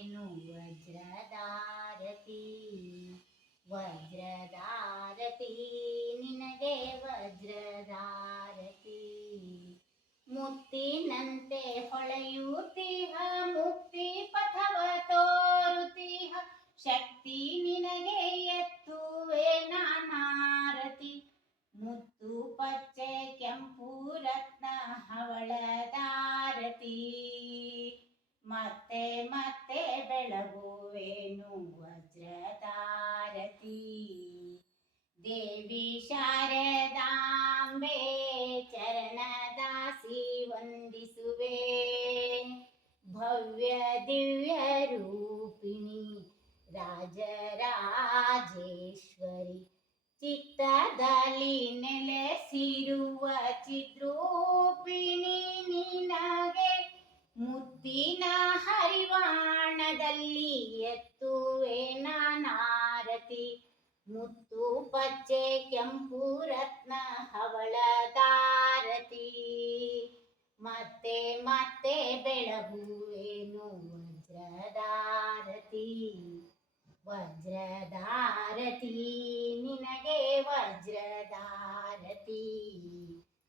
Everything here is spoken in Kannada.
ಬೆಳಗುವೆನು ವಜ್ರದಾರತಿ ವಜ್ರದಾರತಿ ನಿನಗೆ ವಜ್ರದಾರತಿ ಮುತ್ತಿನಂತೆ ಹೊಳೆಯುತ್ತೀಹ ಮುಕ್ತಿ ಪಥವ ತೋರುತ್ತೀಹ ಶಕ್ತಿ ನಿನಗೆ ಎತ್ತುವೆ ನಾನಾರತಿ ಮುತ್ತು ಪಚ್ಚೆ ಕೆಂಪು ರತ್ನ ಹವಳದಾರತಿ ಮತ್ತೆ ಮತ್ತೆ ಬೆಳಗುವೆನು ವಜ್ರದಾರತಿ ದೇವಿ ಶಾರದಾಂಬೆ ಚರಣದಾಸಿ ವಂದಿಸುವೆ ಭವ್ಯ ದಿವ್ಯ ರೂಪಿಣಿ ರಾಜರಾಜೇಶ್ವರಿ ಚಿತ್ತದಲ್ಲಿ ನೆಲೆಸಿರುವ ಚಿದ್ರೂಪಿಣಿ ನಿನಗೆ ಮುತ್ತಿನ ಹರಿವಾಣದಲ್ಲಿ ಎತ್ತುವೆ ನಾನಾರತಿ ಮುತ್ತು ಪಚ್ಚೆ ಕೆಂಪು ರತ್ನ ಹವಳದಾರತಿ ಮತ್ತೆ ಮತ್ತೆ ಬೆಳಗುವೆನು ವಜ್ರದಾರತಿ ವಜ್ರದಾರತಿ ನಿನಗೆ ವಜ್ರದಾರತಿ